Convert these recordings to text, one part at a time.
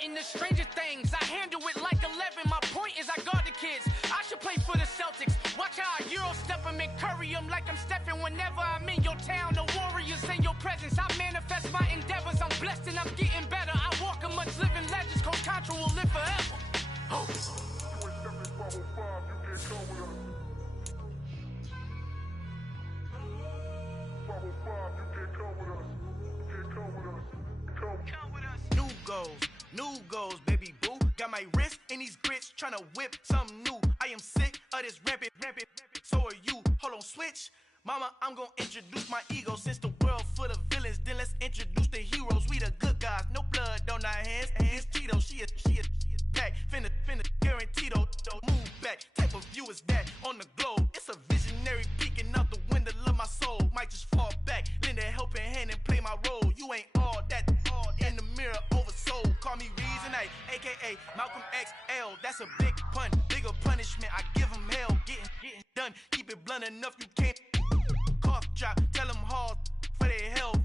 plotting the stranger things. I handle it like 11. My point is I guard the kids. I should play for the Celtics. Watch how I Euro step them and curry them like I'm stepping whenever I'm in your town. The Warriors in your presence. I manifest my endeavors. I'm blessed and I'm getting better. I walk amongst living legends. Coach Contra will live forever. Oh. New goals, baby boo. Got my wrist in these grits, tryna whip something new. I am sick of this rampant. So are you. Hold on, switch. Mama, I'm gonna introduce my ego. Since the world full of villains, then let's introduce the heroes. We the good guys, no blood on our hands. It's Cheeto, she a pack. Finna, guaranteed, move back. Type of view is that on the globe? It's a visionary peeking out the window of my soul. Might just fall back, lend a helping hand and play my role. You ain't all that in the mirror oversold. Call me Reason A, aka Malcolm XL. That's a big pun, bigger punishment. I give him hell, getting done. Keep it blunt enough, you can't cough drop. Tell them hard for their health.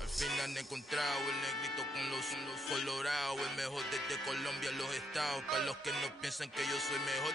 Al fin han encontrado el negrito con los colorados, el mejor desde Colombia a los estados. Para los que no piensan que yo soy mejor,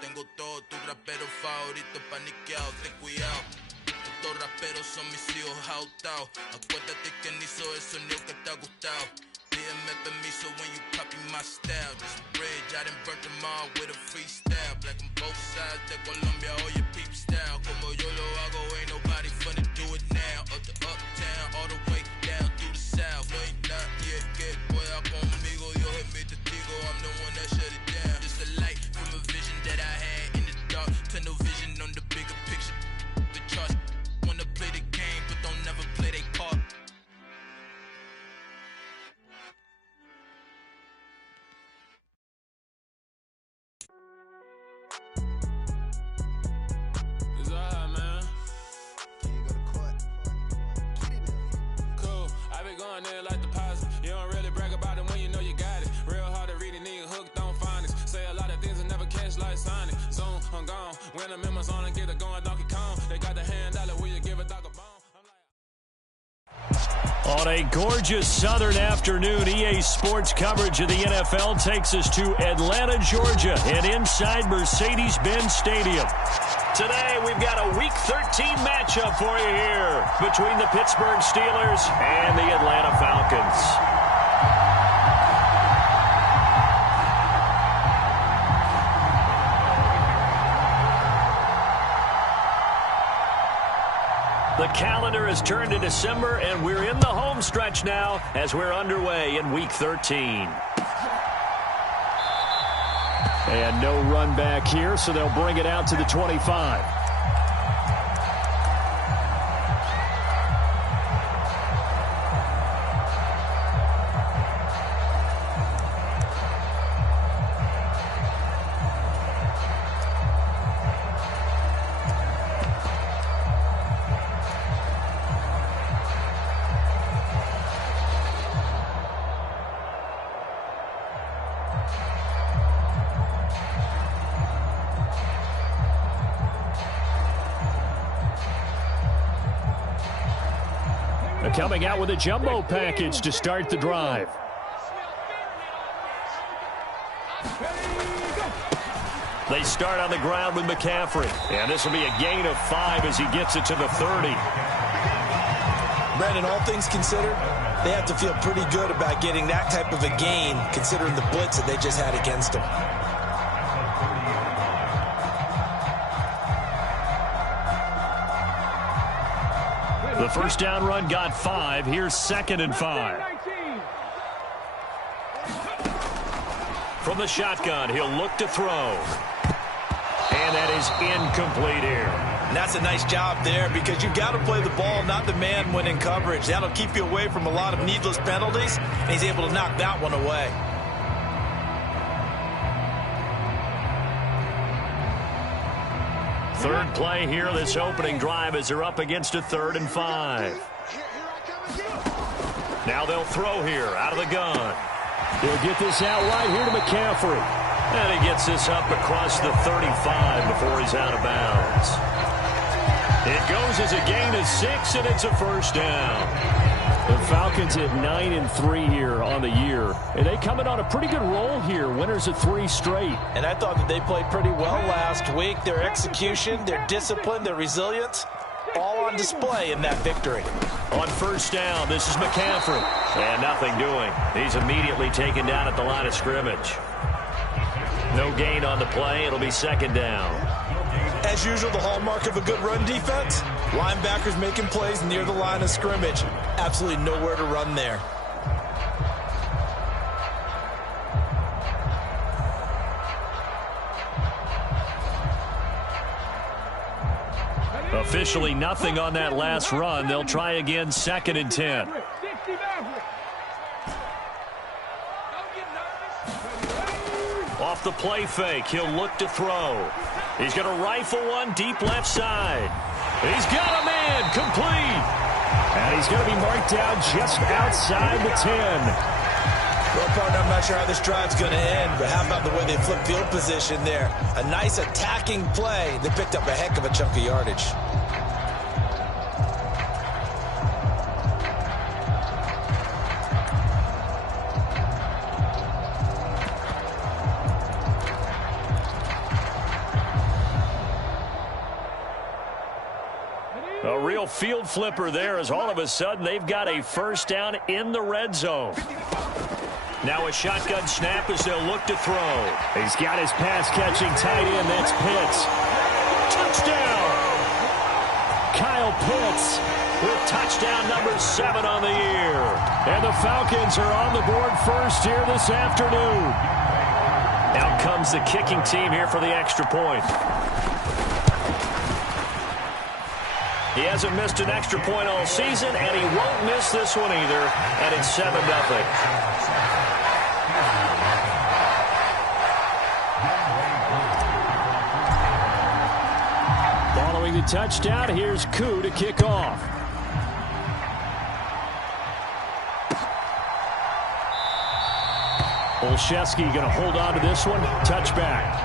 tengo todo, tus raperos favoritos paniqueados, ten cuidado. Estos raperos son mis hijos adoptados. Acuérdate quién hizo el sonido que te ha gustado. Pídeme permiso when you copy my style. This bridge, I done burnt them all with a freestyle. Black on both sides de Colombia, oye peep style. Como yo lo hago, ain't nobody finna do it now. Up to uptown, all the way down through the south. Ain't not yet, que pueda conmigo. Dios es mi testigo, I'm the one that shut it down. Just a light from a vision that I had in the dark. Tunnel vision on the bigger picture. The charts wanna play the game, but don't never play their part. Going there like deposit. You don't really brag about it when you know you got it. Real hard to read a nigga hooked on phonics. Say a lot of things and never catch like Sonic. Zone, I'm gone. When I'm in my zone and get it going Donkey Kong. They got the hand dollar, will you give a dog a bone? On a gorgeous southern afternoon, EA Sports coverage of the NFL takes us to Atlanta, Georgia, and inside Mercedes-Benz Stadium. Today, we've got a Week 13 matchup for you here between the Pittsburgh Steelers and the Atlanta Falcons. The calendar has turned to December, and we're in the home stretch now as we're underway in Week 13. And no run back here, so they'll bring it out to the 25. Coming out with a jumbo package to start the drive. They start on the ground with McCaffrey. And this will be a gain of 5 as he gets it to the 30. Brandon, all things considered, they have to feel pretty good about getting that type of a gain, considering the blitz that they just had against them. The first down run got 5. Here's 2nd and 5. From the shotgun, he'll look to throw. And that is incomplete here. And that's a nice job there because you've got to play the ball, not the man when in coverage. That'll keep you away from a lot of needless penalties, and he's able to knock that one away. Third play here, this opening drive as they're up against a 3rd and 5. Now they'll throw here out of the gun. He'll get this out right here to McCaffrey. And he gets this up across the 35 before he's out of bounds. It goes as a gain of 6, and it's a first down. The Falcons at 9-3 here on the year. And they coming on a pretty good roll here. Winners of 3 straight. And I thought that they played pretty well last week. Their execution, their discipline, their resilience, all on display in that victory. On first down, this is McCaffrey. And nothing doing. He's immediately taken down at the line of scrimmage. No gain on the play. It'll be second down. As usual, the hallmark of a good run defense, linebackers making plays near the line of scrimmage. Absolutely nowhere to run there. Officially nothing on that last run. They'll try again, 2nd and 10. Off the play fake, he'll look to throw. He's going to rifle one deep left side. He's got a man, complete. And he's going to be marked down just outside the 10. Well, partner, I'm not sure how this drive's going to end, but how about the way they flip field position there? A nice attacking play. They picked up a heck of a chunk of yardage. A real field flipper there as all of a sudden they've got a first down in the red zone. Now a shotgun snap as they'll look to throw. He's got his pass-catching tight end. That's Pitts. Touchdown! Kyle Pitts with touchdown number 7 on the year. And the Falcons are on the board first here this afternoon. Out comes the kicking team here for the extra point. He hasn't missed an extra point all season, and he won't miss this one either, and it's 7-0. Following the touchdown, here's Koo to kick off. Olszewski going to hold on to this one. Touchback.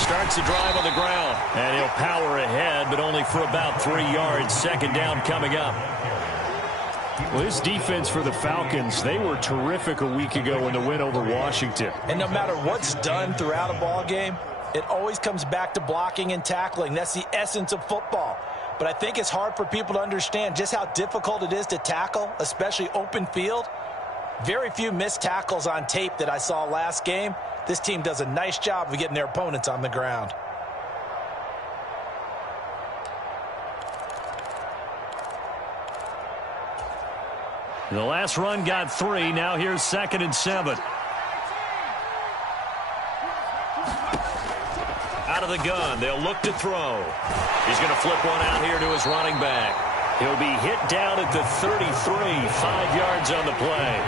Starts the drive on the ground, and he'll power ahead, but only for about 3 yards. Second down coming up. Well, this defense for the Falcons, they were terrific a week ago in the win over Washington. And no matter what's done throughout a ball game, it always comes back to blocking and tackling. That's the essence of football. But I think it's hard for people to understand just how difficult it is to tackle, especially open field. Very few missed tackles on tape that I saw last game. This team does a nice job of getting their opponents on the ground. The last run got 3. Now here's 2nd and 7. Out of the gun. They'll look to throw. He's going to flip one out here to his running back. He'll be hit down at the 33. 5 yards on the play.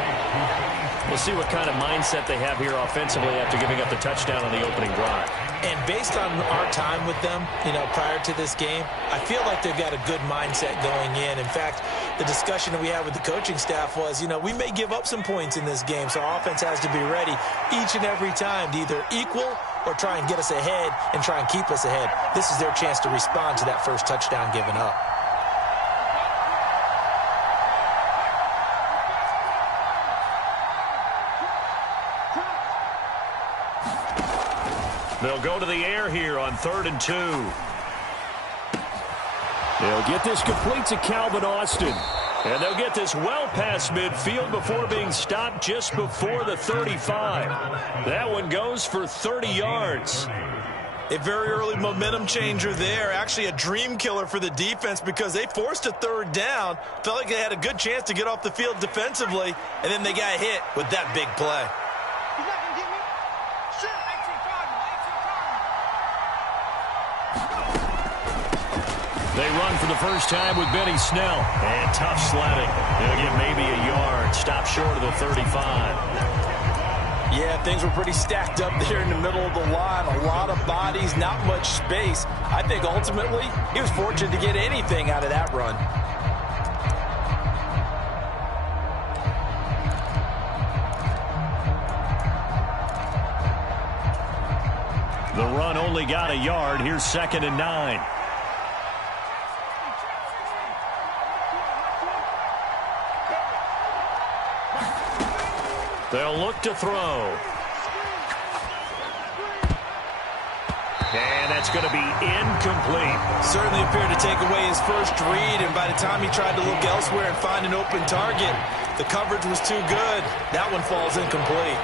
We'll see what kind of mindset they have here offensively after giving up the touchdown on the opening drive. And based on our time with them, prior to this game, I feel like they've got a good mindset going in. In fact, the discussion that we had with the coaching staff was, we may give up some points in this game, so our offense has to be ready each and every time to either equal or try and get us ahead and try and keep us ahead. This is their chance to respond to that first touchdown given up. They'll go to the air here on 3rd and 2. They'll get this complete to Calvin Austin. And they'll get this well past midfield before being stopped just before the 35. That one goes for 30 yards. A very early momentum changer there. Actually a dream killer for the defense because they forced a 3rd down. Felt like they had a good chance to get off the field defensively. And then they got hit with that big play. They run for the first time with Benny Snell. And tough sledding. They'll get maybe a yard. Stop short of the 35. Yeah, things were pretty stacked up there in the middle of the line. A lot of bodies, not much space. I think ultimately he was fortunate to get anything out of that run. The run only got a yard. Here's 2nd and 9. They'll look to throw. And that's going to be incomplete. Certainly appeared to take away his first read, and by the time he tried to look elsewhere and find an open target, the coverage was too good. That one falls incomplete.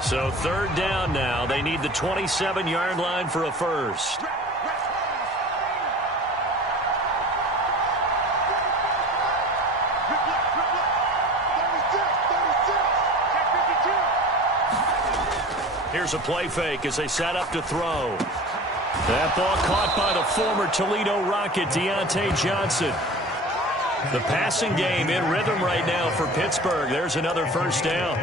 So 3rd down now. They need the 27-yard line for a first. Here's a play fake as they set up to throw. That ball caught by the former Toledo Rocket, Deontay Johnson. The passing game in rhythm right now for Pittsburgh. There's another first down.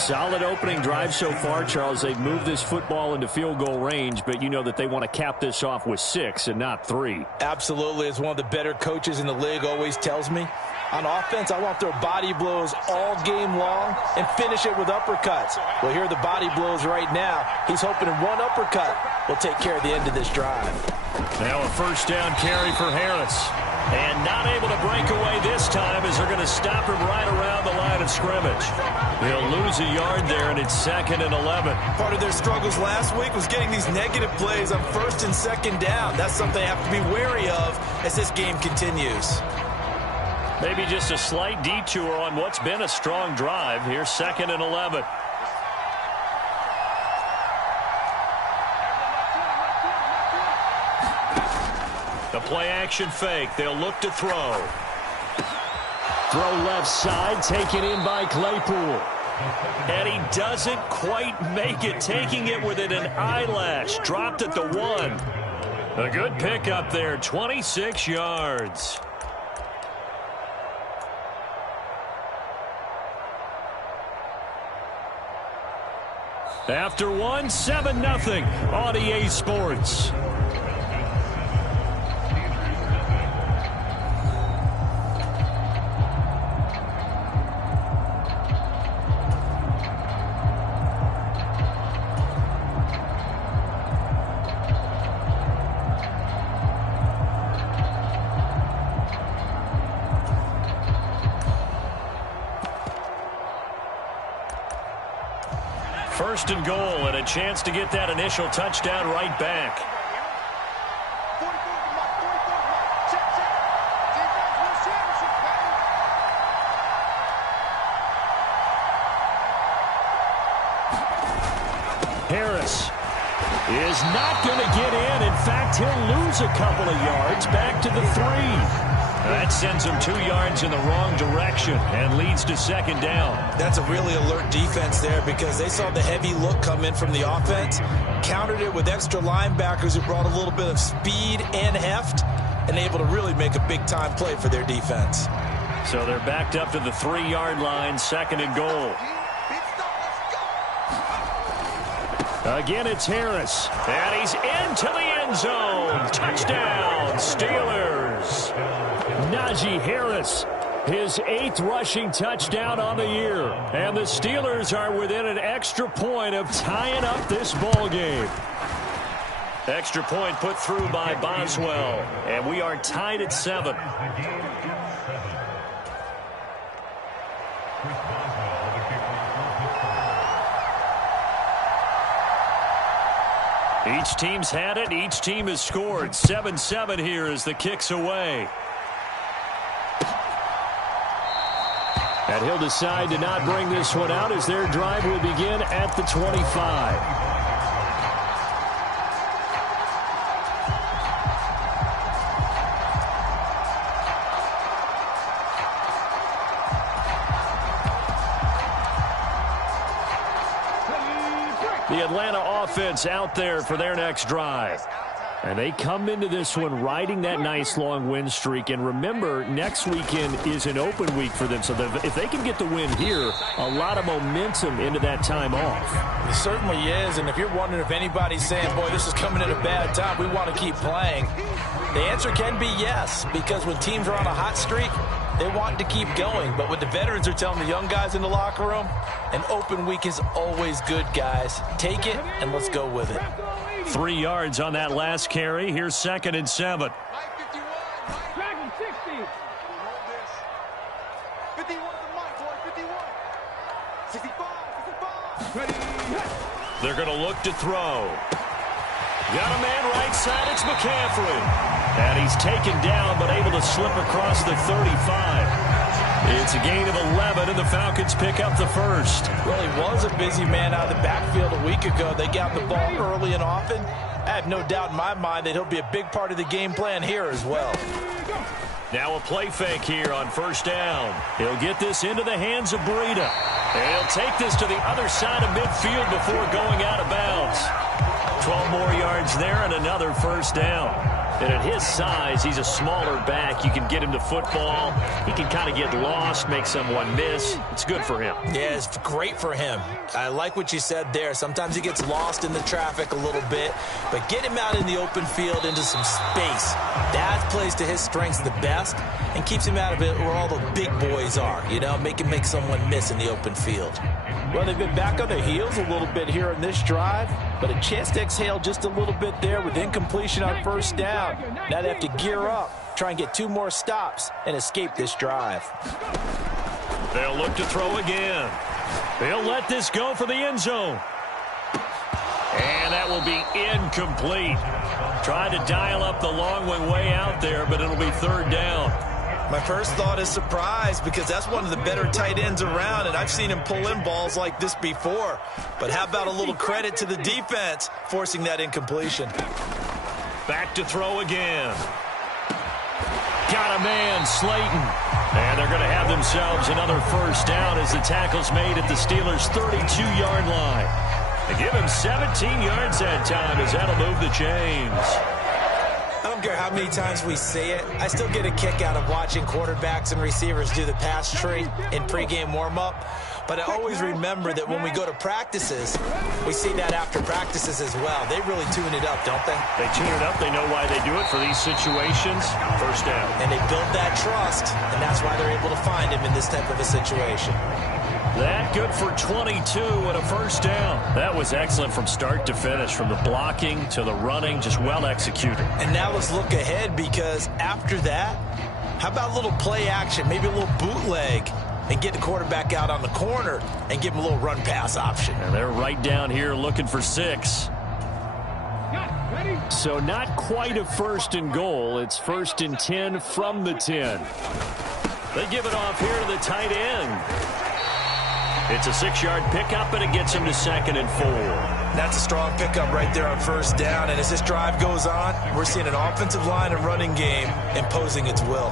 Solid opening drive so far, Charles. They've moved this football into field goal range, but you know that they want to cap this off with 6 and not 3. Absolutely. As one of the better coaches in the league always tells me, on offense, I want their body blows all game long and finish it with uppercuts. Well, here are the body blows right now. He's hoping in one uppercut will take care of the end of this drive. Now a first down carry for Harris. And not able to break away this time as they're going to stop him right around the line of scrimmage. He'll lose a yard there, and it's 2nd and 11. Part of their struggles last week was getting these negative plays on 1st and 2nd down. That's something they have to be wary of as this game continues. Maybe just a slight detour on what's been a strong drive. Here's 2nd and 11. The play-action fake. They'll look to throw. Throw left side, taken in by Claypool. And he doesn't quite make it, taking it within an eyelash. Dropped at the 1. A good pickup there, 26 yards. After 1, 7-0 on EA Sports. First and goal, and a chance to get that initial touchdown right back. Harris is not going to get in. In fact, he'll lose a couple of yards back to the 3. That sends him 2 yards in the wrong direction and leads to 2nd down. That's a really alert defense there because they saw the heavy look come in from the offense, countered it with extra linebackers who brought a little bit of speed and heft, and able to really make a big-time play for their defense. So they're backed up to the 3-yard line, 2nd and goal. Again, it's Harris, and he's into the end zone. Touchdown, Steelers. Najee Harris, his 8th rushing touchdown on the year. And the Steelers are within an extra point of tying up this ball game. Extra point put through by Boswell, and we are tied at 7. Each team's had it. Each team has scored. 7-7 here as the kick's away. And he'll decide to not bring this one out as their drive will begin at the 25. The Atlanta offense out there for their next drive. And they come into this one riding that nice long win streak. And remember, next weekend is an open week for them. So if they can get the win here, a lot of momentum into that time off. It certainly is. And if you're wondering if anybody's saying, boy, this is coming at a bad time, we want to keep playing, the answer can be yes. Because when teams are on a hot streak, they want to keep going. But what the veterans are telling the young guys in the locker room, an open week is always good, guys. Take it and let's go with it. 3 yards on that last carry. Here's 2nd and 7. They're going to look to throw. Got a man right side. It's McCaffrey. And he's taken down but able to slip across the 35. It's a gain of 11, and the Falcons pick up the first. Well, he was a busy man out of the backfield a week ago. They got the ball early and often. I have no doubt in my mind that he'll be a big part of the game plan here as well. Now a play fake here on 1st down. He'll get this into the hands of Breida. And he'll take this to the other side of midfield before going out of bounds. 12 more yards there and another 1st down. And at his size, he's a smaller back. You can get him to football. He can kind of get lost, make someone miss. It's good for him. Yeah, it's great for him. I like what you said there. Sometimes he gets lost in the traffic a little bit. But get him out in the open field into some space. That plays to his strengths the best and keeps him out of it where all the big boys are. You know, make him make someone miss in the open field. Well, they've been back on their heels a little bit here in this drive, but a chance to exhale just a little bit there with incompletion on 1st down. Now they have to gear up, try and get 2 more stops, and escape this drive. They'll look to throw again. They'll let this go for the end zone. And that will be incomplete. Tried to dial up the long one way out there, but it'll be 3rd down. My first thought is surprise because that's one of the better tight ends around, and I've seen him pull in balls like this before. But how about a little credit to the defense forcing that incompletion? Back to throw again. Got a man, Slayton. And they're going to have themselves another 1st down as the tackle's made at the Steelers' 32-yard line. They give him 17 yards that time as that'll move the chains. I don't care how many times we say it, I still get a kick out of watching quarterbacks and receivers do the pass tree in pregame warm-up. But I always remember that when we go to practices, we see that after practices as well. They really tune it up, don't they? They tune it up. They know why they do it for these situations. 1st down. And they build that trust, and that's why they're able to find him in this type of a situation. That good for 22 and a 1st down. That was excellent from start to finish, from the blocking to the running, just well executed. And now let's look ahead because after that, how about a little play action, maybe a little bootleg, and get the quarterback out on the corner and give him a little run pass option. And they're right down here looking for 6. So not quite a 1st and goal. It's 1st and 10 from the 10. They give it off here to the tight end. It's a 6-yard pickup, and it gets him to 2nd and 4. That's a strong pickup right there on 1st down. And as this drive goes on, we're seeing an offensive line and running game imposing its will.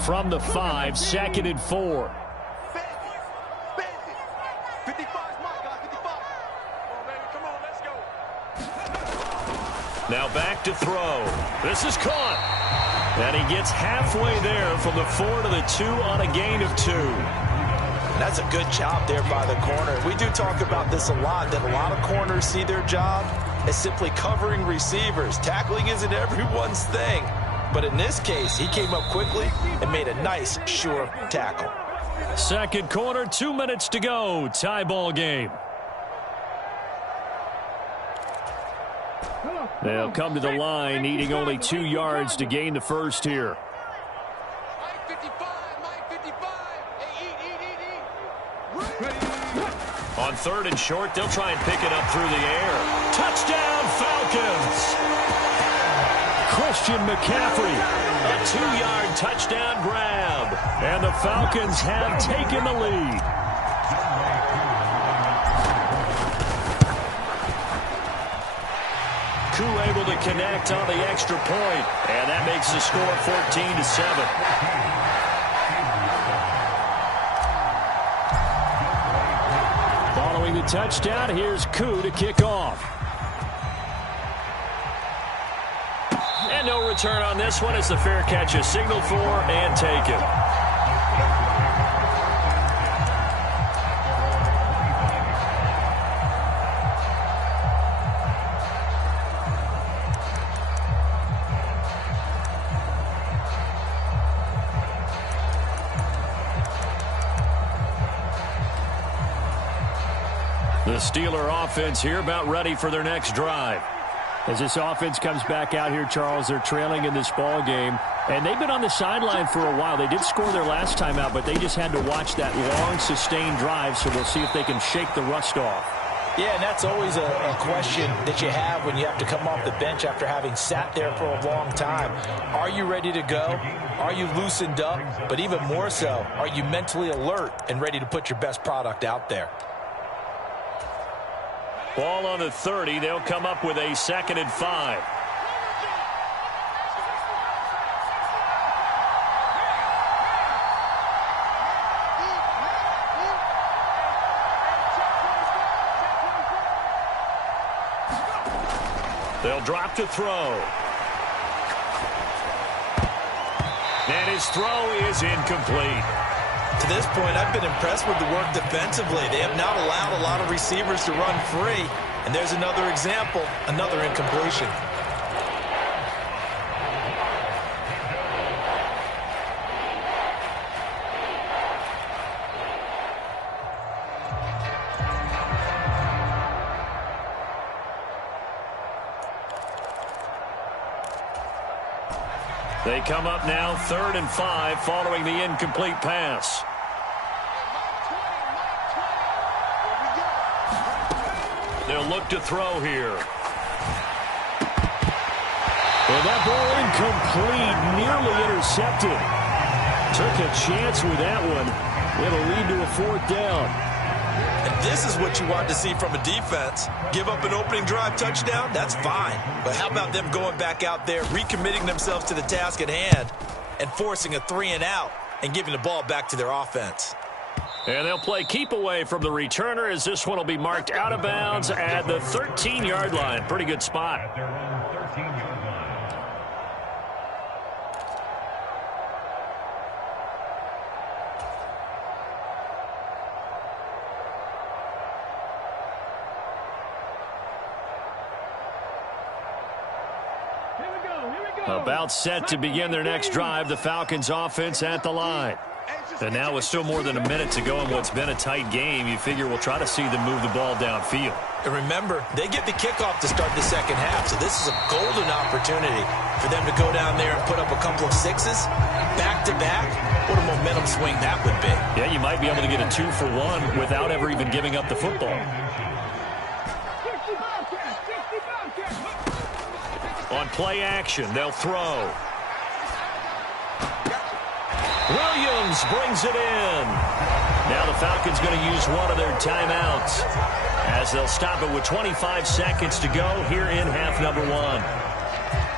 From the 5, 2nd and 4. Now back to throw. This is caught. And he gets halfway there from the 4 to the 2 on a gain of 2. That's a good job there by the corner. We do talk about this a lot, that a lot of corners see their job as simply covering receivers. Tackling isn't everyone's thing. But in this case, he came up quickly and made a nice, sure tackle. 2nd quarter, 2 minutes to go. Tie ball game. They'll come to the line, needing only 2 yards to gain the 1st here. On 3rd and short, they'll try and pick it up through the air. Touchdown, Falcons! Christian McCaffrey, a 2-yard touchdown grab. And the Falcons have taken the lead. Able to connect on the extra point, and that makes the score 14-7. Following the touchdown, here's Koo to kick off. And no return on this one as the fair catch is signaled for and taken. The Steeler offense here about ready for their next drive. As this offense comes back out here, Charles, they're trailing in this ball game, and they've been on the sideline for a while. They did score their last time out, but they just had to watch that long, sustained drive, so we'll see if they can shake the rust off. Yeah, and that's always a question that you have when you have to come off the bench after having sat there for a long time. Are you ready to go? Are you loosened up? But even more so, are you mentally alert and ready to put your best product out there? Ball on the 30. They'll come up with a 2nd and 5. They'll drop to throw. And his throw is incomplete. To this point, I've been impressed with the work defensively. They have not allowed a lot of receivers to run free. And there's another example, another incompletion. They come up now 3rd and 5 following the incomplete pass. They'll look to throw here. Well, that ball incomplete, nearly intercepted. Took a chance with that one. It'll lead to a 4th down. And this is what you want to see from a defense. Give up an opening drive touchdown, that's fine. But how about them going back out there, recommitting themselves to the task at hand, and forcing a 3-and-out and giving the ball back to their offense? And they'll play keep away from the returner as this one will be marked out of bounds at the 13-yard line. Pretty good spot. About set to begin their next drive, the Falcons offense at the line. And now with still more than a minute to go in what's been a tight game, you figure we'll try to see them move the ball downfield. And remember, they get the kickoff to start the second half, so this is a golden opportunity for them to go down there and put up a couple of sixes back-to-back. What a momentum swing that would be. Yeah, you might be able to get a 2-for-1 without ever even giving up the football. On play action, they'll throw. Williams brings it in. Now the Falcons going to use one of their timeouts as they'll stop it with 25 seconds to go here in half number 1.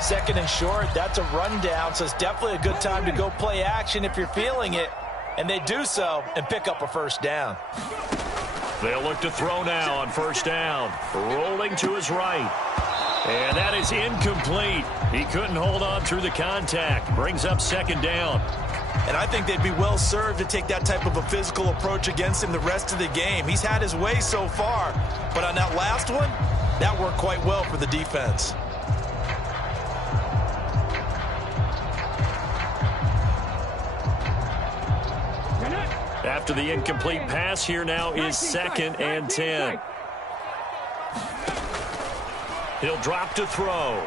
2nd and short, that's a rundown, so it's definitely a good time to go play action if you're feeling it. And they do so and pick up a 1st down. They'll look to throw now on 1st down. Rolling to his right. And that is incomplete. He couldn't hold on through the contact. Brings up 2nd down. And I think they'd be well served to take that type of a physical approach against him the rest of the game. He's had his way so far, but on that last one, that worked quite well for the defense. After the incomplete pass, here now is 2nd and 10. He'll drop to throw.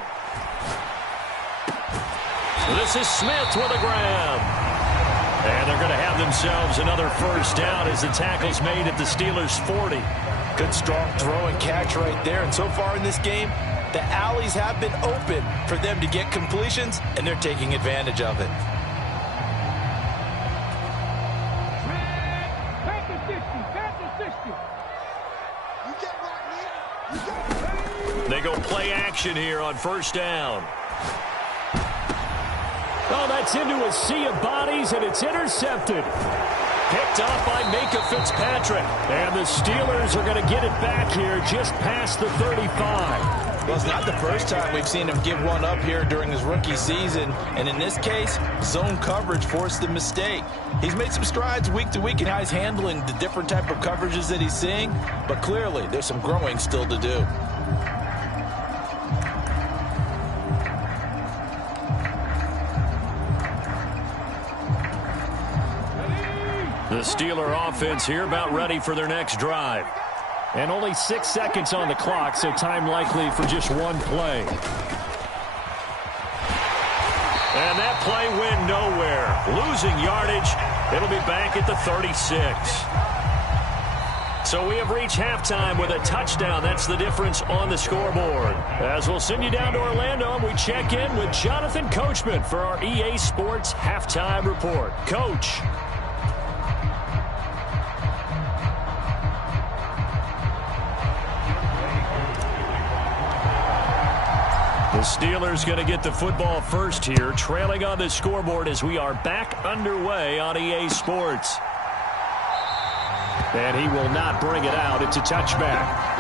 This is Smith with a grab. And they're going to have themselves another 1st down as the tackle's made at the Steelers' 40. Good strong throw and catch right there. And so far in this game, the alleys have been open for them to get completions, and they're taking advantage of it. They go play action here on 1st down. Oh, that's into a sea of bodies, and it's intercepted. Picked off by Micah Fitzpatrick. And the Steelers are going to get it back here just past the 35. Well, it's not the first time we've seen him give one up here during his rookie season. And in this case, zone coverage forced the mistake. He's made some strides week to week in how he's handling the different type of coverages that he's seeing. But clearly, there's some growing still to do. The Steeler offense here about ready for their next drive. And only 6 seconds on the clock, so time likely for just one play. And that play went nowhere. Losing yardage. It'll be back at the 36. So we have reached halftime with a touchdown. That's the difference on the scoreboard. As we'll send you down to Orlando, and we check in with Jonathan Coachman for our EA Sports Halftime Report. Coach. The Steelers going to get the football first here, trailing on the scoreboard as we are back underway on EA Sports. And he will not bring it out. It's a touchback.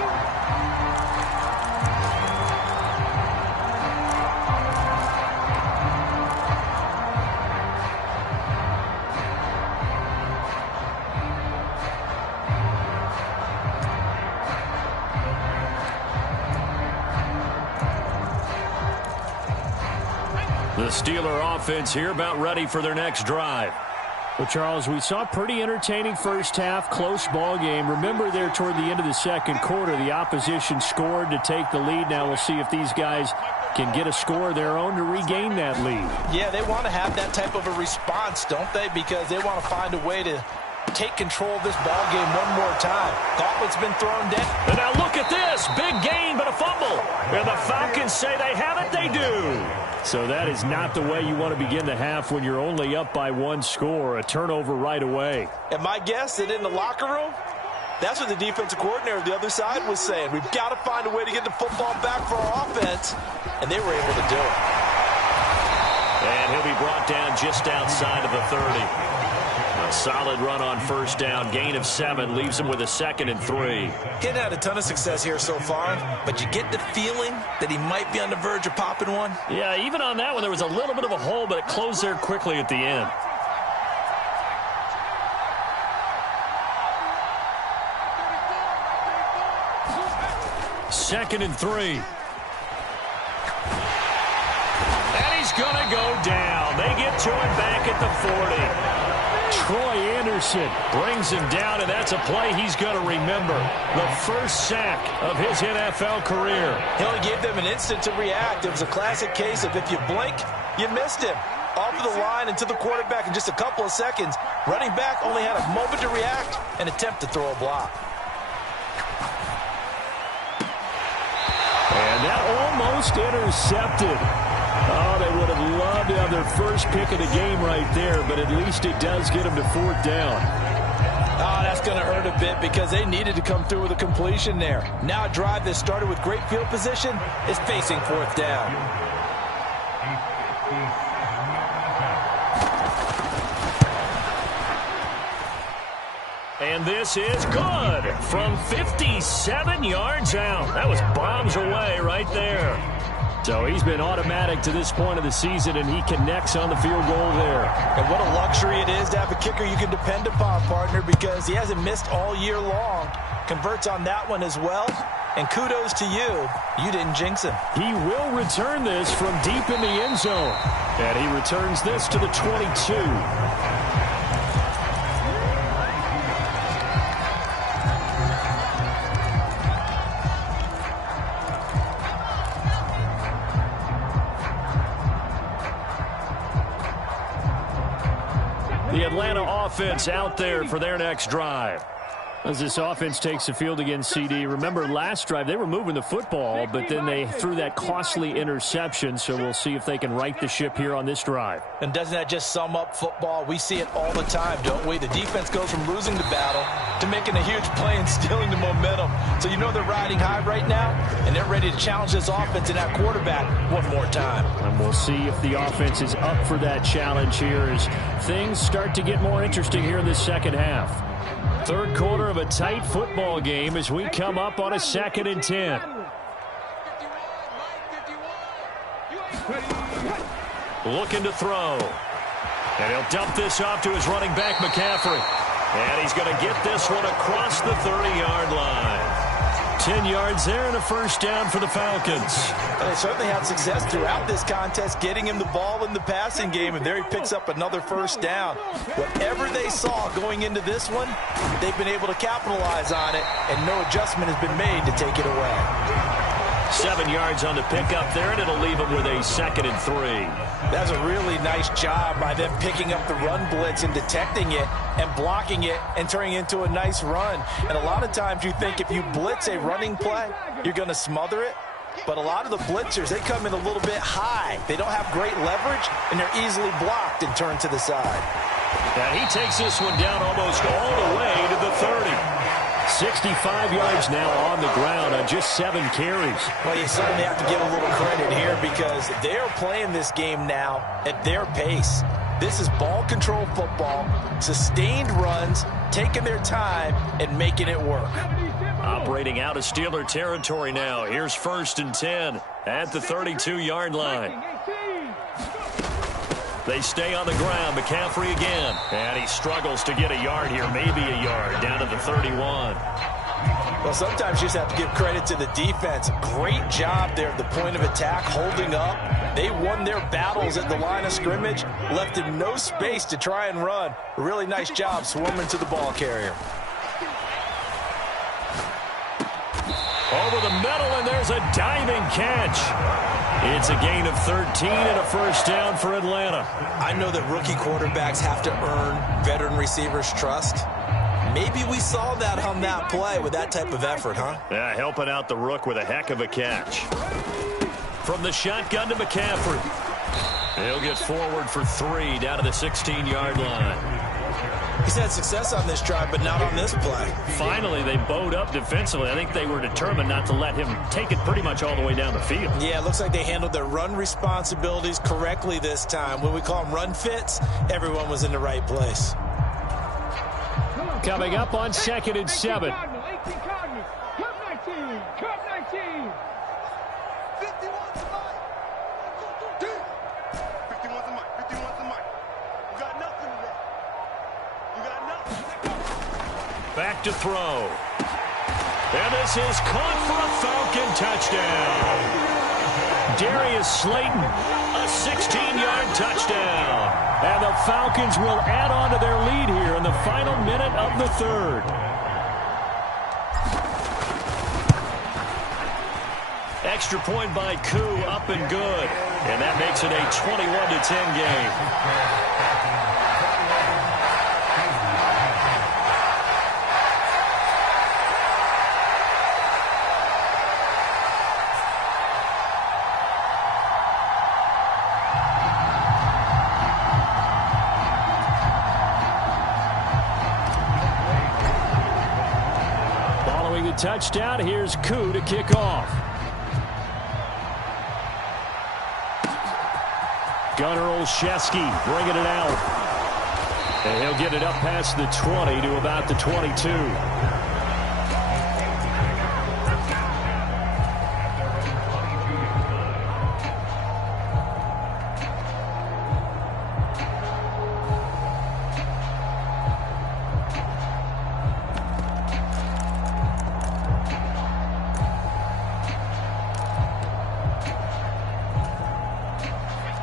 The Steeler offense here about ready for their next drive. Well, Charles, we saw a pretty entertaining first half, close ball game. Remember there toward the end of the second quarter, the opposition scored to take the lead. Now we'll see if these guys can get a score of their own to regain that lead. Yeah, they want to have that type of a response, don't they? Because they want to find a way to take control of this ball game one more time. Gauntlet's been thrown down. And now look at this. Big gain, but a fumble. And the Falcons say they have it. They do. So that is not the way you want to begin the half when you're only up by one score. A turnover right away. And my guess that in the locker room, that's what the defensive coordinator of the other side was saying. We've got to find a way to get the football back for our offense. And they were able to do it. And he'll be brought down just outside of the 30. A solid run on first down. Gain of 7 leaves him with a 2nd and 3. He hadn't had a ton of success here so far, but you get the feeling that he might be on the verge of popping one. Yeah, even on that one, there was a little bit of a hole, but it closed there quickly at the end. Second and 3. And he's going to go down. They get to him back at the 40. Troy Anderson brings him down, and that's a play he's going to remember. The first sack of his NFL career. He only gave them an instant to react. It was a classic case of if you blink, you missed him. Off of the line and to the quarterback in just a couple of seconds. Running back only had a moment to react and attempt to throw a block. And that almost intercepted. Oh, they would have loved to have their first pick of the game right there, but at least it does get them to 4th down. Oh, that's going to hurt a bit because they needed to come through with a completion there. Now a drive that started with great field position is facing 4th down. And this is good from 57 yards out. That was bombs away right there. So he's been automatic to this point of the season, and he connects on the field goal there. And what a luxury it is to have a kicker you can depend upon, partner, because he hasn't missed all year long. Converts on that one as well. And kudos to you. You didn't jinx him. He will return this from deep in the end zone. And he returns this to the 22. The Atlanta offense out there for their next drive. As this offense takes the field against CD, remember last drive they were moving the football, but then they threw that costly interception, so we'll see if they can right the ship here on this drive. And doesn't that just sum up football? We see it all the time, don't we? The defense goes from losing the battle to making a huge play and stealing the momentum. So you know they're riding high right now, and they're ready to challenge this offense and that quarterback one more time. And we'll see if the offense is up for that challenge here as things start to get more interesting here in this second half. Third quarter of a tight football game as we come up on a 2nd and 10. Looking to throw. And he'll dump this off to his running back, McCaffrey. And he's going to get this one across the 30-yard line. 10 yards there and a first down for the Falcons. They certainly had success throughout this contest getting him the ball in the passing game, and there he picks up another first down. Whatever they saw going into this one, they've been able to capitalize on it, and no adjustment has been made to take it away. 7 yards on the pickup there, and it'll leave them with a 2nd and 3. That's a really nice job by them picking up the run blitz and detecting it and blocking it and turning it into a nice run. And a lot of times you think if you blitz a running play, you're going to smother it. But a lot of the blitzers, they come in a little bit high. They don't have great leverage, and they're easily blocked and turned to the side. And he takes this one down almost all the way to the 30. 65 yards now on the ground on just 7 carries. Well, you certainly have to give a little credit here because they're playing this game now at their pace. This is ball control football, sustained runs, taking their time and making it work. Operating out of Steeler territory now. Here's 1st and 10 at the 32-yard line. They stay on the ground. McCaffrey again. And he struggles to get a yard here, maybe a yard, down to the 31. Well, sometimes you just have to give credit to the defense. Great job there at the point of attack, holding up. They won their battles at the line of scrimmage, left him no space to try and run. A really nice job swarming to the ball carrier. Over the middle, and there's a diving catch. It's a gain of 13 and a first down for Atlanta. I know that rookie quarterbacks have to earn veteran receivers' trust. Maybe we saw that on that play with that type of effort, huh? Yeah, helping out the rook with a heck of a catch. From the shotgun to McCaffrey. He'll get forward for 3 down to the 16-yard line. He's had success on this drive, but not on this play. Finally, they bowed up defensively. I think they were determined not to let him take it pretty much all the way down the field. Yeah, it looks like they handled their run responsibilities correctly this time. When we call them run fits, everyone was in the right place. Coming up on 2nd and 7. Back to throw. And this is caught for a Falcon touchdown. Darius Slayton, a 16-yard touchdown. And the Falcons will add on to their lead here in the final minute of the 3rd. Extra point by Koo, up and good. And that makes it a 21-10 game. Touchdown. Here's Koo to kick off. Gunnar Olszewski bringing it out. And he'll get it up past the 20 to about the 22.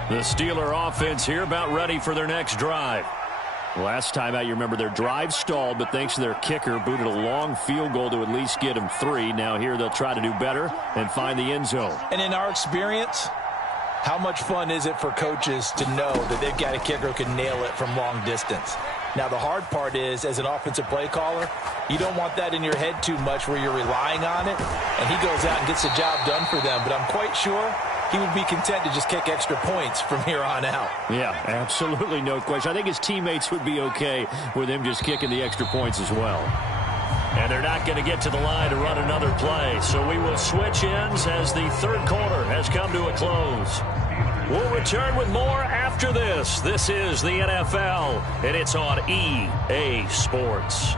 The Steeler offense here about ready for their next drive. Last time out, you remember their drive stalled, but thanks to their kicker, booted a long field goal to at least get them 3. Now here they'll try to do better and find the end zone. And in our experience, how much fun is it for coaches to know that they've got a kicker who can nail it from long distance? Now, the hard part is, as an offensive play caller, you don't want that in your head too much where you're relying on it, and he goes out and gets the job done for them. But I'm quite sure he would be content to just kick extra points from here on out. Yeah, absolutely no question. I think his teammates would be okay with him just kicking the extra points as well. And they're not going to get to the line to run another play. So we will switch ends as the third quarter has come to a close. We'll return with more after this. This is the NFL, and it's on EA Sports.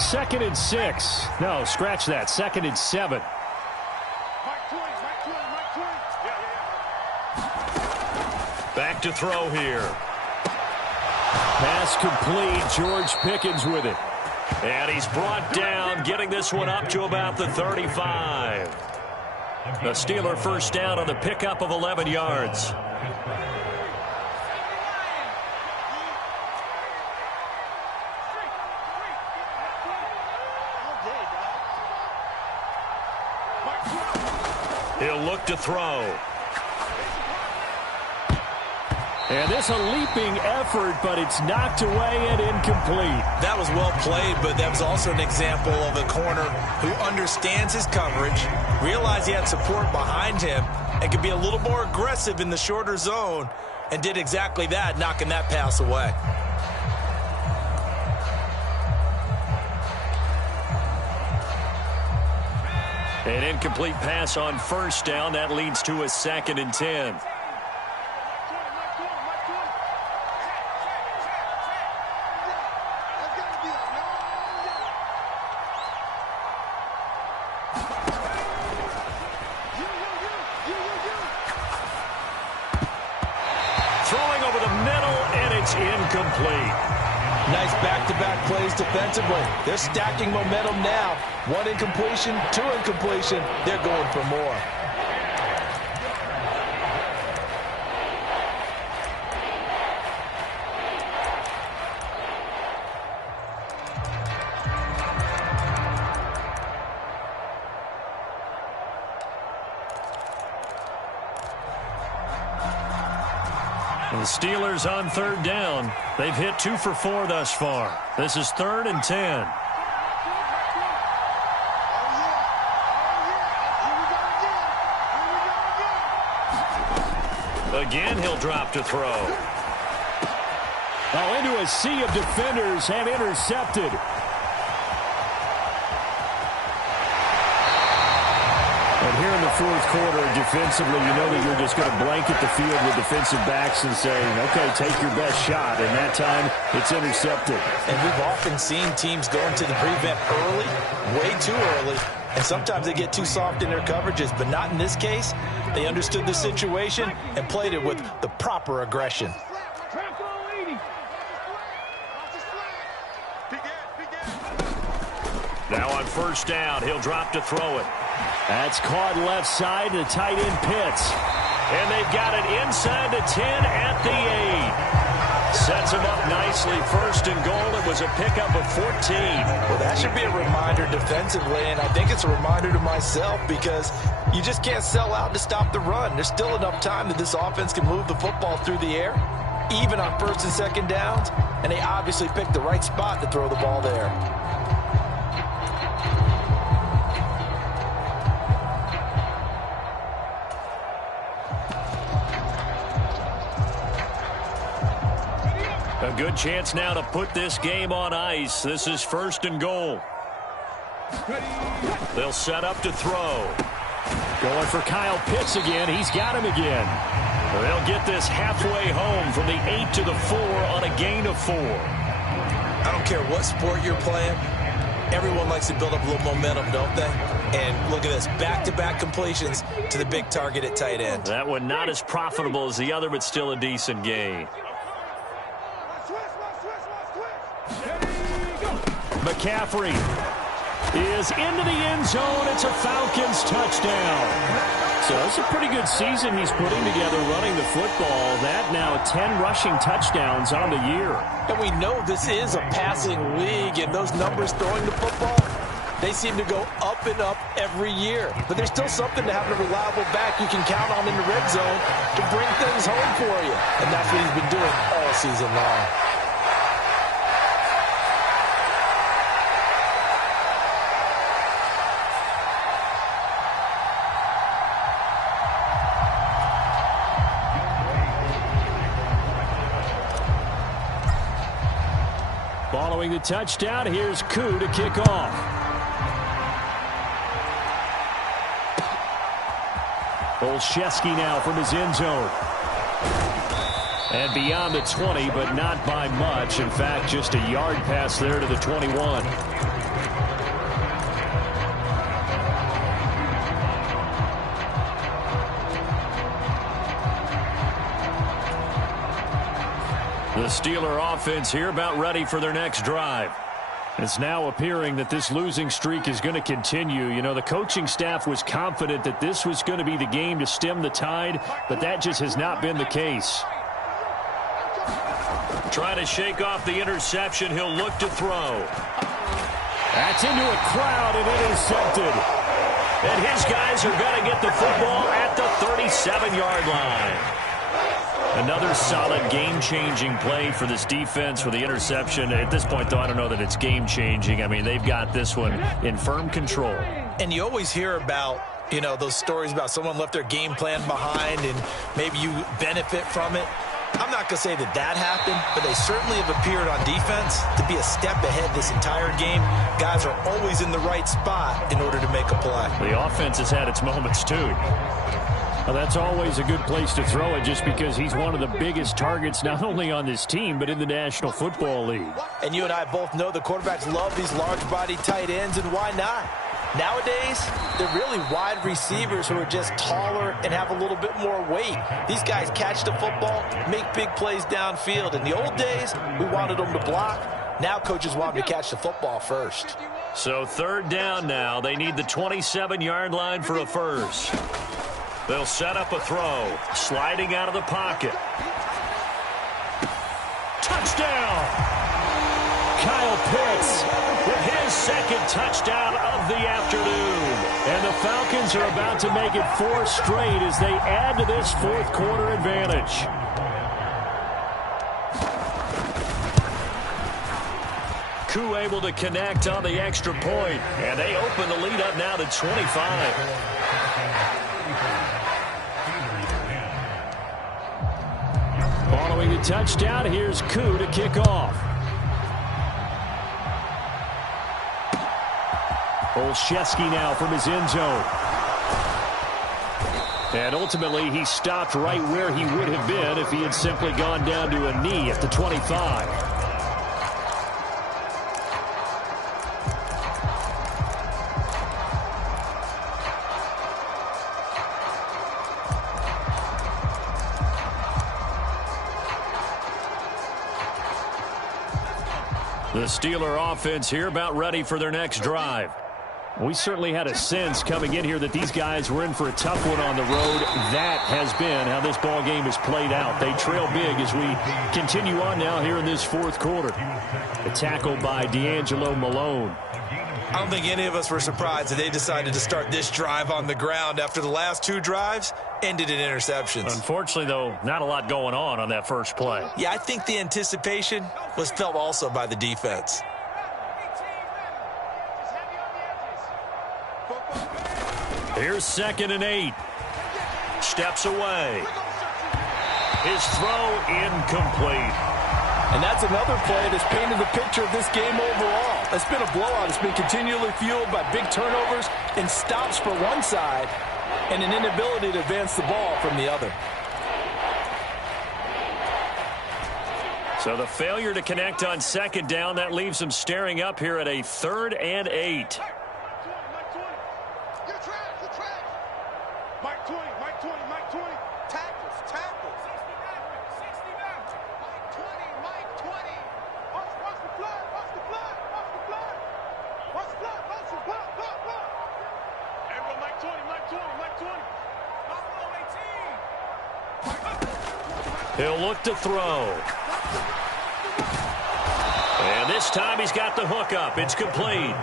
Second and 6. No, scratch that. Second and 7. Back to throw here. Pass complete. George Pickens with it. And he's brought down, getting this one up to about the 35. The Steeler first down on the pickup of 11 yards. He'll look to throw. And this a leaping effort, but it's knocked away and incomplete. That was well played, but that was also an example of a corner who understands his coverage, realized he had support behind him, and could be a little more aggressive in the shorter zone, and did exactly that, knocking that pass away. An incomplete pass on first down. That leads to a 2nd and 10. Throwing over the middle, and it's incomplete. Nice back-to-back plays defensively. They're stacking momentum now. 1 incompletion, 2 incompletion. They're going for more. The Steelers on third down. They've hit 2 for 4 thus far. This is 3rd and 10. Again, he'll drop to throw. Oh, into a sea of defenders and intercepted. And here in the fourth quarter, defensively, you know that you're just going to blanket the field with defensive backs and say, okay, take your best shot. And that time, it's intercepted. And we've often seen teams go into the prevent early, way too early, and sometimes they get too soft in their coverages, but not in this case. They understood the situation and played it with the proper aggression. Now on first down, he'll drop to throw it. That's caught left side to tight end Pitts. And they've got it inside the 10 at the 8. Sets him up nicely. 1st and goal. It was a pickup of 14. Well, that should be a reminder defensively, and I think it's a reminder to myself because you just can't sell out to stop the run. There's still enough time that this offense can move the football through the air, even on 1st and 2nd downs, and they obviously picked the right spot to throw the ball there. A good chance now to put this game on ice. This is 1st and goal. They'll set up to throw. Going for Kyle Pitts again. He's got him again. They'll get this halfway home from the 8 to the 4 on a gain of 4. I don't care what sport you're playing. Everyone likes to build up a little momentum, don't they? And look at this, back-to-back completions to the big target at tight end. That one not as profitable as the other, but still a decent gain. McCaffrey is into the end zone. It's a Falcons touchdown. So it's a pretty good season he's putting together running the football. That now 10 rushing touchdowns on the year. And we know this is a passing league, and those numbers throwing the football, They seem to go up and up every year. But there's still something to having a reliable back you can count on in the red zone to bring things home for you. And that's what he's been doing all season long. Following the touchdown, here's Koo to kick off. Olszewski now from his end zone. And beyond the 20, but not by much. In fact, just a yard pass there to the 21. The Steeler offense here about ready for their next drive. It's now appearing that this losing streak is going to continue. You know, the coaching staff was confident that this was going to be the game to stem the tide, but that just has not been the case. Trying to shake off the interception. He'll look to throw. That's into a crowd and intercepted. And his guys are going to get the football at the 37-yard line. Another solid game-changing play for this defense with the interception. At this point, though, I don't know that it's game-changing. I mean, they've got this one in firm control. And you always hear about, you know, those stories about someone left their game plan behind and maybe you benefit from it. I'm not going to say that that happened, but they certainly have appeared on defense to be a step ahead this entire game. Guys are always in the right spot in order to make a play. The offense has had its moments, too. Well, that's always a good place to throw it just because he's one of the biggest targets not only on this team but in the National Football League. And you and I both know the quarterbacks love these large-body tight ends, and why not? Nowadays, they're really wide receivers who are just taller and have a little bit more weight. These guys catch the football, make big plays downfield. In the old days, we wanted them to block. Now coaches want them to catch the football first. So third down now. They need the 27-yard line for a first. They'll set up a throw. Sliding out of the pocket. Touchdown! Kyle Pitts with his second touchdown of the afternoon. And the Falcons are about to make it 4 straight as they add to this fourth quarter advantage. Koo able to connect on the extra point. And they open the lead up now to 25. Following the touchdown, here's Koo to kick off. Olszewski now from his end zone. And ultimately, he stopped right where he would have been if he had simply gone down to a knee at the 25. The Steeler offense here about ready for their next drive. We certainly had a sense coming in here that these guys were in for a tough one on the road. That has been how this ball game has played out. They trail big as we continue on now here in this fourth quarter. A tackle by D'Angelo Malone. I don't think any of us were surprised that they decided to start this drive on the ground after the last 2 drives ended in interceptions. Unfortunately, though, not a lot going on that first play. Yeah, I think the anticipation was felt also by the defense. Here's 2nd and 8. Steps away. His throw incomplete. And that's another play that's painted the picture of this game overall. It's been a blowout. It's been continually fueled by big turnovers and stops for one side and an inability to advance the ball from the other. So the failure to connect on 2nd down, that leaves them staring up here at a 3rd and 8. He'll look to throw. And this time he's got the hook up. It's complete.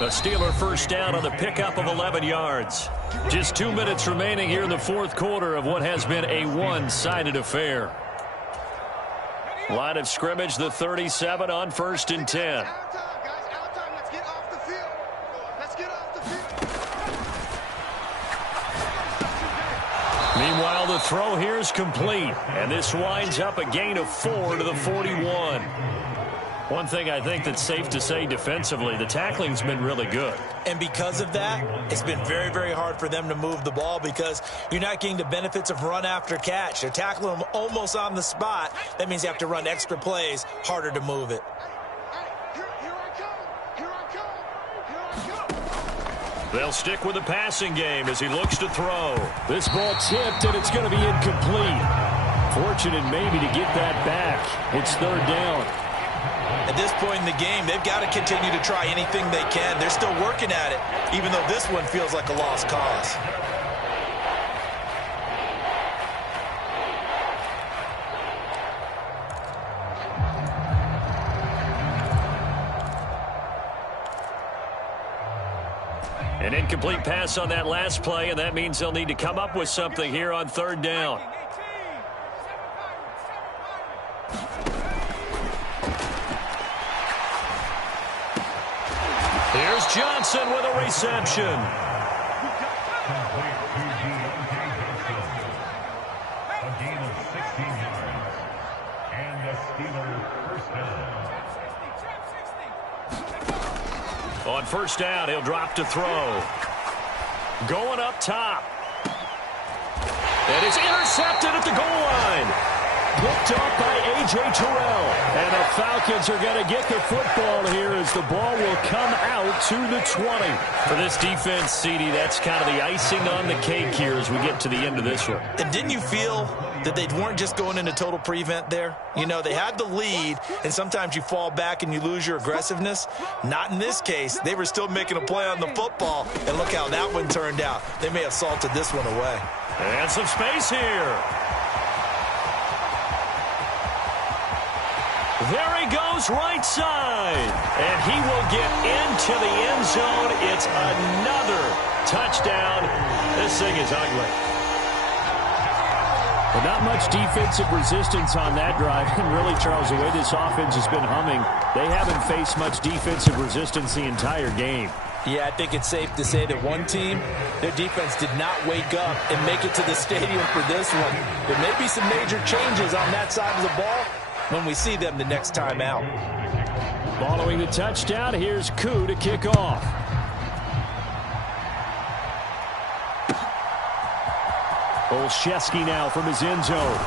A Steeler first down on the pickup of 11 yards. Just 2 minutes remaining here in the fourth quarter of what has been a one-sided affair. Line of scrimmage, the 37 on 1st and 10. Meanwhile, the throw here is complete, and this winds up a gain of 4 to the 41. One thing I think that's safe to say defensively, the tackling's been really good. And because of that, it's been very, very hard for them to move the ball because you're not getting the benefits of run after catch. They're tackling them almost on the spot. That means you have to run extra plays, harder to move it. They'll stick with the passing game as he looks to throw. This ball tipped, and it's going to be incomplete. Fortunate maybe to get that back. It's 3rd down. At this point in the game, they've got to continue to try anything they can. They're still working at it, even though this one feels like a lost cause. An incomplete pass on that last play, and that means they'll need to come up with something here on 3rd down. Here's Johnson with a reception. A gain of 16 yards. And a Steeler first down. On 1st down, he'll drop to throw. Going up top. And it's intercepted at the goal line. Picked up by A.J. Terrell. And the Falcons are going to get the football here as the ball will come out to the 20. For this defense, CD, that's kind of the icing on the cake here as we get to the end of this one. And didn't you feel that they weren't just going into total prevent there? You know, they had the lead, and sometimes you fall back and you lose your aggressiveness. Not in this case. They were still making a play on the football, and look how that one turned out. They may have salted this one away. And some space here. There he goes, right side. And he will get into the end zone. It's another touchdown. This thing is ugly. But not much defensive resistance on that drive. And really, Charles, the way this offense has been humming, they haven't faced much defensive resistance the entire game. Yeah, I think it's safe to say that one team, their defense did not wake up and make it to the stadium for this one. There may be some major changes on that side of the ball when we see them the next time out. Following the touchdown, here's Koo to kick off. Olszewski now from his end zone.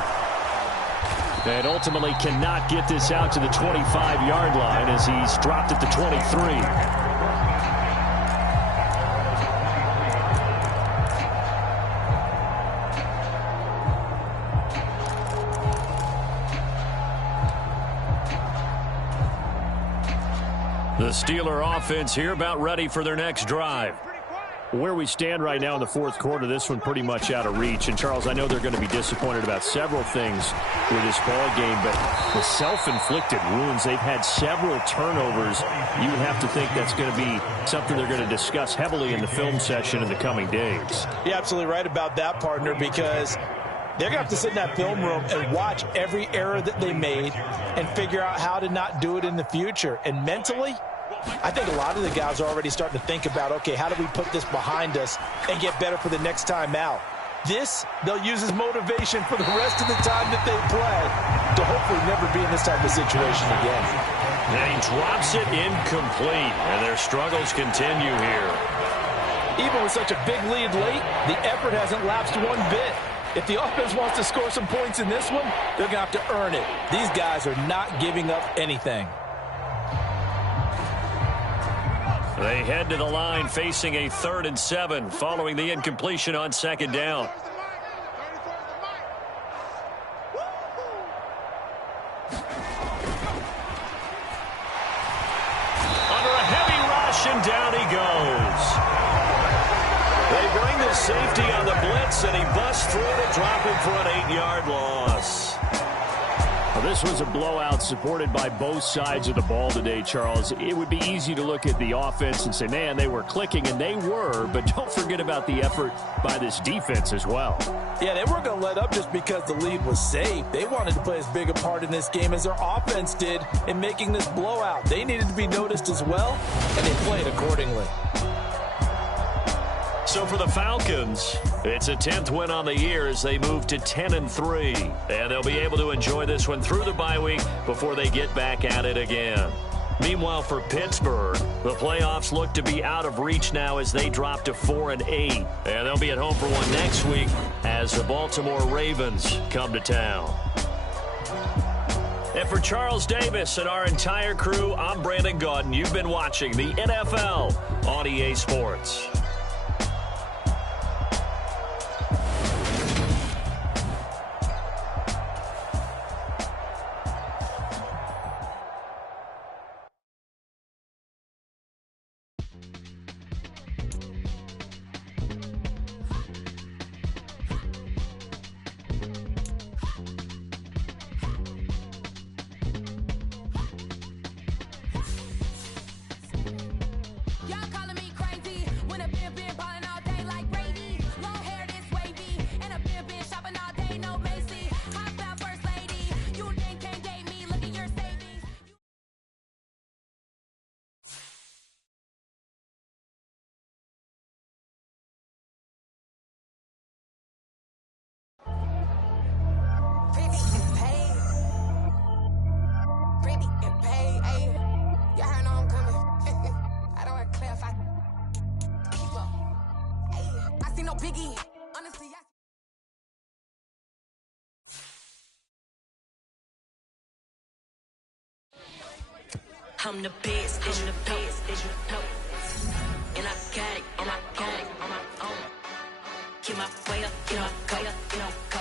And ultimately cannot get this out to the 25-yard line as he's dropped at the 23. The Steeler offense here about ready for their next drive. Where we stand right now in the fourth quarter, this one pretty much out of reach. And, Charles, I know they're going to be disappointed about several things with this ball game, but the self-inflicted wounds, they've had several turnovers. You have to think that's going to be something they're going to discuss heavily in the film session in the coming days. You're absolutely right about that, partner, because they're going to have to sit in that film room and watch every error that they made and figure out how to not do it in the future. And mentally, I think a lot of the guys are already starting to think about, okay, how do we put this behind us and get better for the next time out? This, they'll use as motivation for the rest of the time that they play to hopefully never be in this type of situation again. And he drops it incomplete, and their struggles continue here. Even with such a big lead late, the effort hasn't lapsed one bit. If the offense wants to score some points in this one, they're going to have to earn it. These guys are not giving up anything. They head to the line facing a 3rd and 7 following the incompletion on 2nd down. Under a heavy rush, and down he goes. They bring the safety on the blitz, and he busts through to drop him for an 8-yard loss. Well, this was a blowout supported by both sides of the ball today, Charles. It would be easy to look at the offense and say, man, they were clicking, and they were, but don't forget about the effort by this defense as well. Yeah, they weren't going to let up just because the lead was saved. They wanted to play as big a part in this game as their offense did in making this blowout. They needed to be noticed as well, and they played accordingly. So for the Falcons, it's a 10th win on the year as they move to 10-3. And they'll be able to enjoy this one through the bye week before they get back at it again. Meanwhile, for Pittsburgh, the playoffs look to be out of reach now as they drop to 4-8. And they'll be at home for one next week as the Baltimore Ravens come to town. And for Charles Davis and our entire crew, I'm Brandon Gaudin. You've been watching the NFL on EA Sports. I'm the best, I'm the best, as you know. And I got it, and I got it on my own. Get my way up, get my go, you know, go.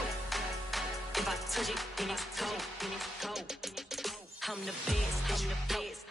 If I touch it, then it's cold, then it's cold. I'm the best, I'm the best.